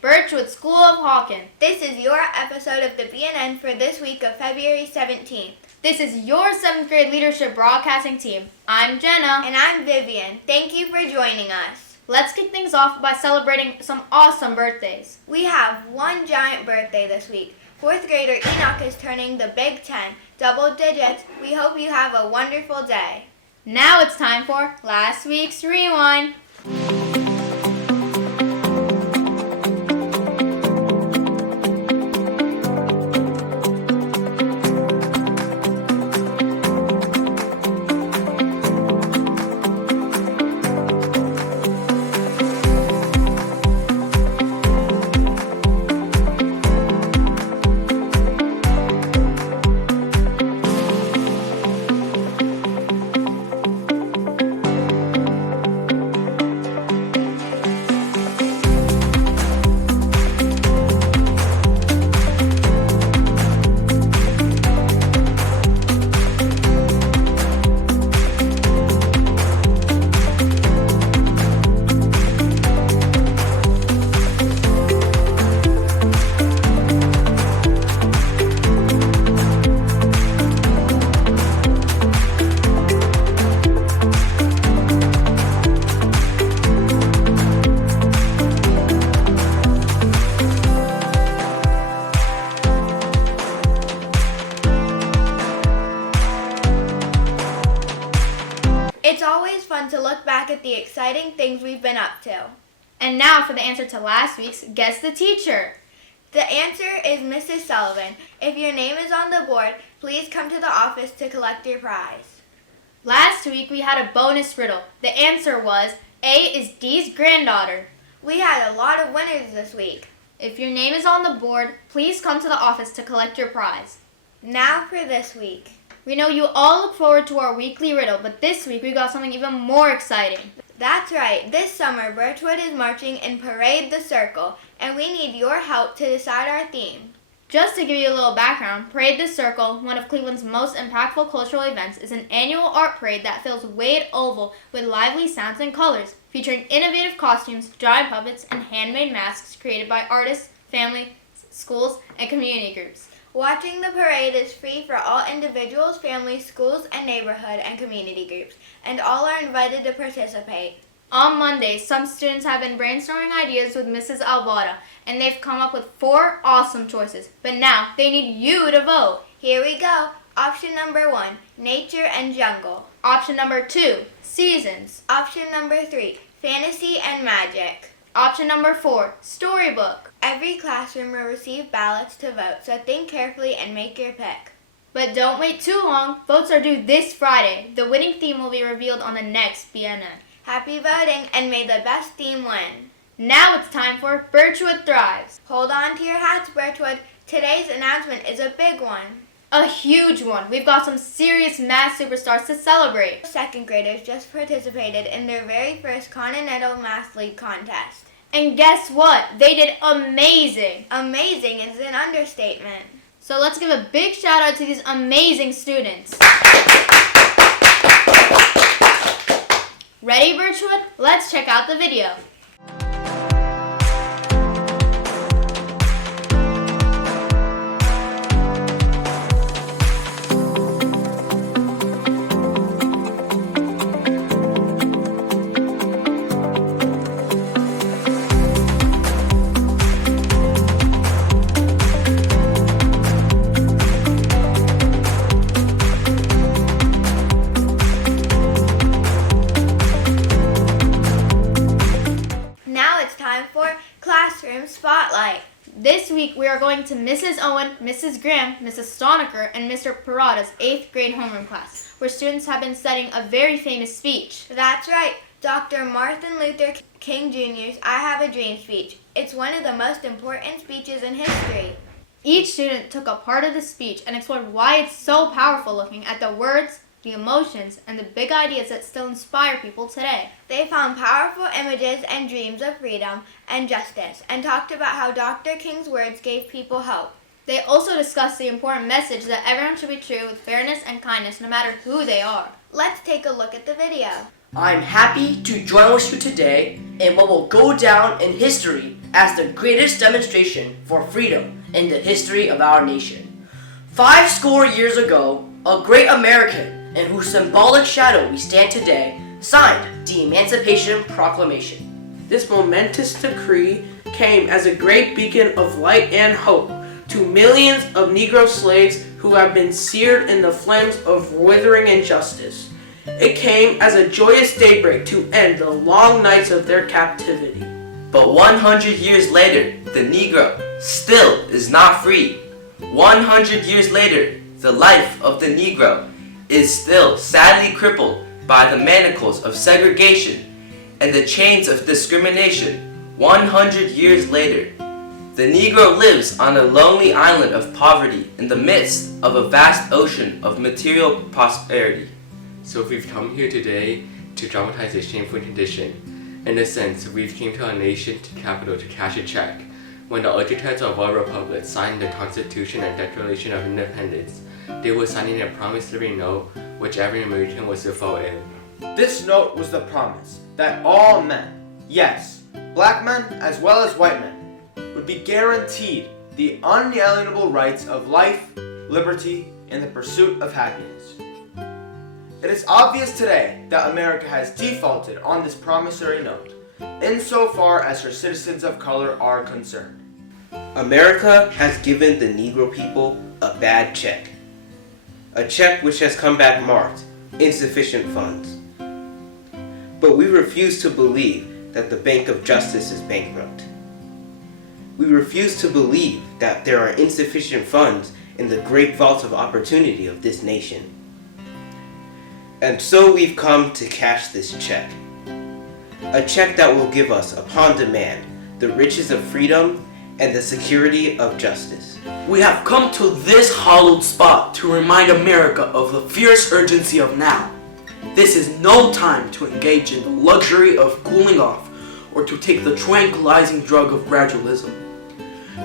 Birchwood School of Hawken. This is your episode of the BNN for this week of February 17th. This is your 7th grade leadership broadcasting team. I'm Jenna. And I'm Vivian. Thank you for joining us. Let's kick things off by celebrating some awesome birthdays. We have one giant birthday this week. 4th grader Enoch is turning the Big 10, double digits. We hope you have a wonderful day. Now it's time for Last Week's Rewind. It's always fun to look back at the exciting things we've been up to. And now for the answer to last week's Guess the Teacher. The answer is Mrs. Sullivan. If your name is on the board, please come to the office to collect your prize. Last week we had a bonus riddle. The answer was A is Dee's granddaughter. We had a lot of winners this week. If your name is on the board, please come to the office to collect your prize. Now for this week. We know you all look forward to our weekly riddle, but this week we got something even more exciting. That's right. This summer, Birchwood is marching in Parade the Circle, and we need your help to decide our theme. Just to give you a little background, Parade the Circle, one of Cleveland's most impactful cultural events, is an annual art parade that fills Wade Oval with lively sounds and colors, featuring innovative costumes, giant puppets, and handmade masks created by artists, families, schools, and community groups. Watching the parade is free for all individuals, families, schools, and neighborhood and community groups, and all are invited to participate. On Monday, some students have been brainstorming ideas with Mrs. Alvada, and they've come up with 4 awesome choices. But now, they need you to vote. Here we go. Option number 1, nature and jungle. Option number 2, seasons. Option number 3, fantasy and magic. Option number 4, storybook. Every classroom will receive ballots to vote, so think carefully and make your pick. But don't wait too long. Votes are due this Friday. The winning theme will be revealed on the next BNN. Happy voting, and may the best theme win. Now it's time for Birchwood Thrives. Hold on to your hats, Birchwood. Today's announcement is a big one. A huge one. We've got some serious math superstars to celebrate. 2nd graders just participated in their very first Continental Math League contest. And guess what? They did amazing. Amazing is an understatement. So let's give a big shout out to these amazing students. Ready, Birchwood? Let's check out the video. Classroom Spotlight. This week we are going to Mrs. Owen, Mrs. Graham, Mrs. Stonecker, and Mr. Parada's 8th grade homeroom class, where students have been studying a very famous speech. That's right, Dr. Martin Luther King Jr.'s I Have a Dream speech. It's one of the most important speeches in history. Each student took a part of the speech and explored why it's so powerful, looking at the words, the emotions, and the big ideas that still inspire people today. They found powerful images and dreams of freedom and justice, and talked about how Dr. King's words gave people hope. They also discussed the important message that everyone should be treated with fairness and kindness no matter who they are. Let's take a look at the video. I'm happy to join with you today in what will go down in history as the greatest demonstration for freedom in the history of our nation. 50 years ago, a great American in whose symbolic shadow we stand today signed the Emancipation Proclamation. This momentous decree came as a great beacon of light and hope to millions of Negro slaves who have been seared in the flames of withering injustice. It came as a joyous daybreak to end the long nights of their captivity. But 100 years later, the Negro still is not free. 100 years later, the life of the Negro is still sadly crippled by the manacles of segregation and the chains of discrimination. 100 years later, the Negro lives on a lonely island of poverty in the midst of a vast ocean of material prosperity. So we've come here today to dramatize a shameful condition. In a sense, we've came to our nation to capital to cash a check. When the architects of our republic signed the Constitution and Declaration of Independence, they were signing a promissory note which every American was to follow in. This note was the promise that all men, yes, black men as well as white men, would be guaranteed the unalienable rights of life, liberty, and the pursuit of happiness. It is obvious today that America has defaulted on this promissory note, insofar as her citizens of color are concerned. America has given the Negro people a bad check. A check which has come back marked insufficient funds. But we refuse to believe that the Bank of Justice is bankrupt. We refuse to believe that there are insufficient funds in the great vault of opportunity of this nation. And so we've come to cash this check. A check that will give us, upon demand, the riches of freedom and the security of justice. We have come to this hallowed spot to remind America of the fierce urgency of now. This is no time to engage in the luxury of cooling off or to take the tranquilizing drug of gradualism.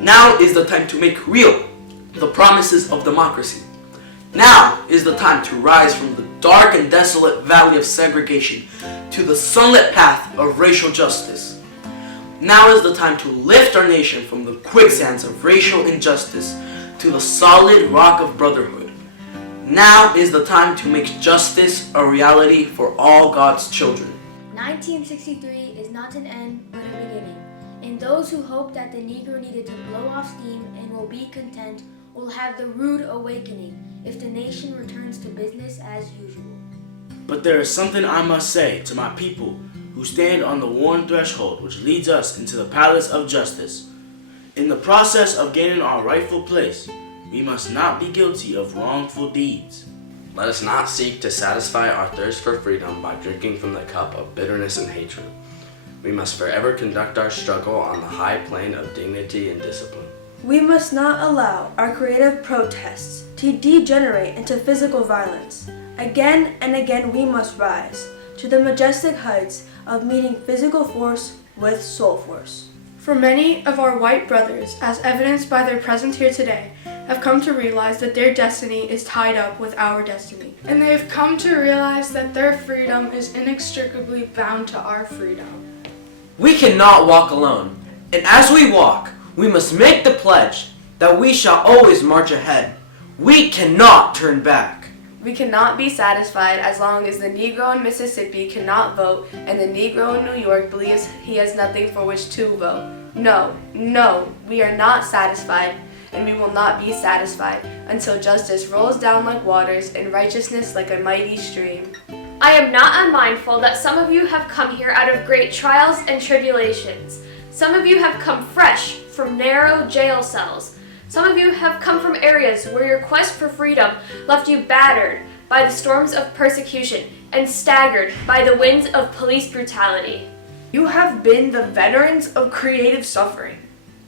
Now is the time to make real the promises of democracy. Now is the time to rise from the dark and desolate valley of segregation to the sunlit path of racial justice. Now is the time to lift our nation from the quicksands of racial injustice to the solid rock of brotherhood. Now is the time to make justice a reality for all God's children. 1963 is not an end, but a beginning. And those who hope that the Negro needed to blow off steam and will be content will have the rude awakening if the nation returns to business as usual. But there is something I must say to my people who stand on the worn threshold which leads us into the palace of justice. In the process of gaining our rightful place, we must not be guilty of wrongful deeds. Let us not seek to satisfy our thirst for freedom by drinking from the cup of bitterness and hatred. We must forever conduct our struggle on the high plane of dignity and discipline. We must not allow our creative protests to degenerate into physical violence. Again and again we must rise to the majestic heights of meeting physical force with soul force. For many of our white brothers, as evidenced by their presence here today, have come to realize that their destiny is tied up with our destiny. And they have come to realize that their freedom is inextricably bound to our freedom. We cannot walk alone, and as we walk, we must make the pledge that we shall always march ahead. We cannot turn back. We cannot be satisfied as long as the Negro in Mississippi cannot vote and the Negro in New York believes he has nothing for which to vote. No, we are not satisfied, and we will not be satisfied until justice rolls down like waters and righteousness like a mighty stream. I am not unmindful that some of you have come here out of great trials and tribulations. Some of you have come fresh from narrow jail cells. Some of you have come from areas where your quest for freedom left you battered by the storms of persecution and staggered by the winds of police brutality. You have been the veterans of creative suffering.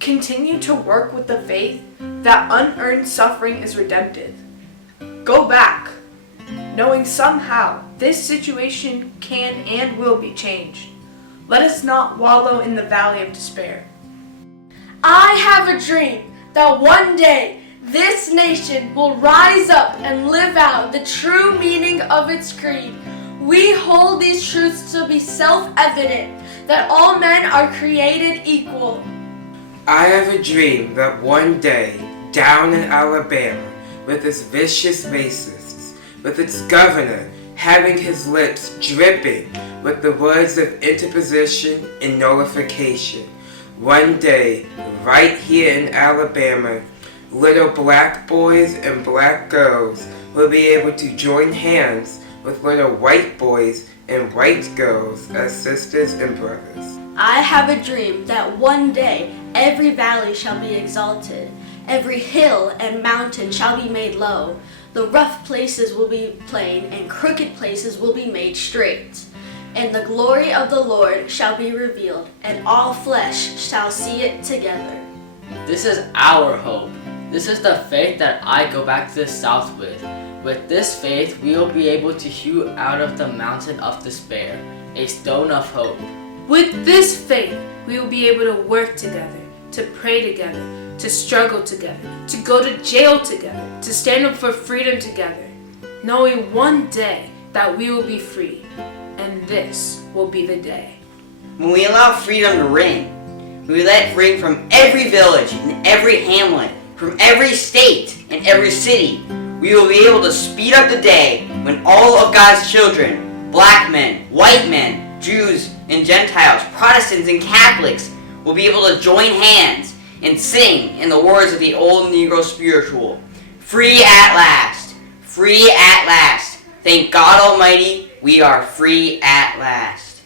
Continue to work with the faith that unearned suffering is redemptive. Go back, knowing somehow this situation can and will be changed. Let us not wallow in the valley of despair. I have a dream that one day this nation will rise up and live out the true meaning of its creed. We hold these truths to be self-evident, that all men are created equal. I have a dream that one day, down in Alabama, with its vicious racists, with its governor having his lips dripping with the words of interposition and nullification, one day, right here in Alabama, little black boys and black girls will be able to join hands with little white boys and white girls as sisters and brothers. I have a dream that one day every valley shall be exalted, every hill and mountain shall be made low, the rough places will be plain, and crooked places will be made straight. And the glory of the Lord shall be revealed, and all flesh shall see it together. This is our hope. This is the faith that I go back to the South with. With this faith, we will be able to hew out of the mountain of despair a stone of hope. With this faith, we will be able to work together, to pray together, to struggle together, to go to jail together, to stand up for freedom together, knowing one day that we will be free, and this will be the day. When we allow freedom to reign, we let it ring from every village and every hamlet, from every state and every city. We will be able to speed up the day when all of God's children, black men, white men, Jews and Gentiles, Protestants and Catholics, will be able to join hands and sing in the words of the old Negro spiritual, "Free at last, free at last. Thank God Almighty, we are free at last."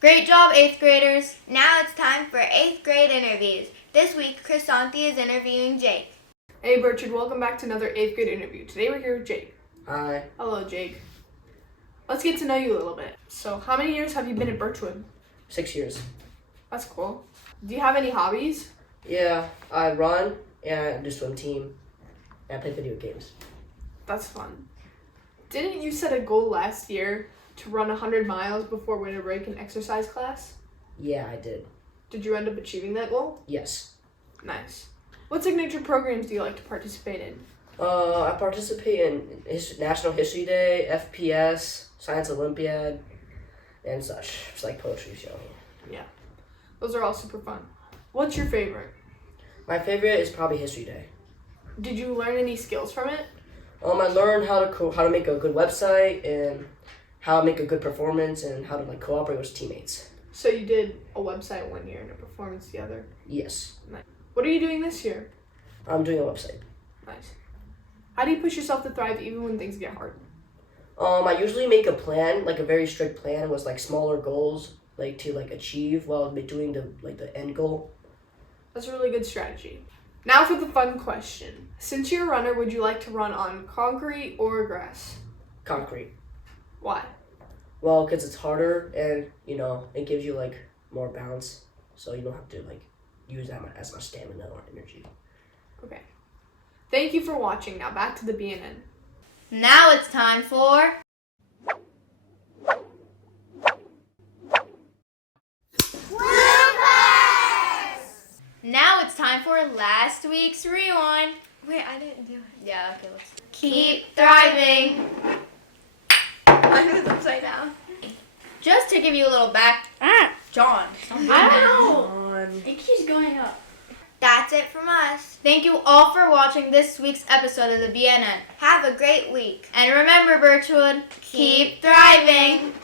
Great job, 8th graders. Now it's time for 8th grade interviews. This week, Chrysanthi is interviewing Jake. Hey Birchwood, welcome back to another 8th grade interview. Today we're here with Jake. Hi. Hello, Jake. Let's get to know you a little bit. So, how many years have you been at Birchwood? 6 years. That's cool. Do you have any hobbies? Yeah, I run and I do swim team and I play video games. That's fun. Didn't you set a goal last year to run 100 miles before winter break in exercise class? Yeah, I did. Did you end up achieving that goal? Yes. Nice. What signature programs do you like to participate in? I participate in National History Day, FPS, Science Olympiad, and such. It's like poetry show. Yeah. Those are all super fun. What's your favorite? My favorite is probably History Day. Did you learn any skills from it? I learned how to make a good website and how to make a good performance and how to like cooperate with teammates. So you did a website one year and a performance the other? Yes. Nice. What are you doing this year? I'm doing a website. Nice. How do you push yourself to thrive even when things get hard? I usually make a plan, like a very strict plan with like smaller goals, like to like achieve while doing the end goal. That's a really good strategy. Now for the fun question. Since you're a runner, would you like to run on concrete or grass? Concrete. Why? Well, because it's harder and, it gives you like more bounce, so you don't have to like use that much, as much stamina or energy. Okay. Thank you for watching. Now back to the BNN. Now it's time for... Now it's time for last week's rewind. Wait, I didn't do it. Yeah, okay, let's... Keep thriving. Mine was upside down. Just to give you a little back... John. I don't know. It keeps going up. That's it from us. Thank you all for watching this week's episode of the BNN. Have a great week. And remember, Birchwood, keep thriving.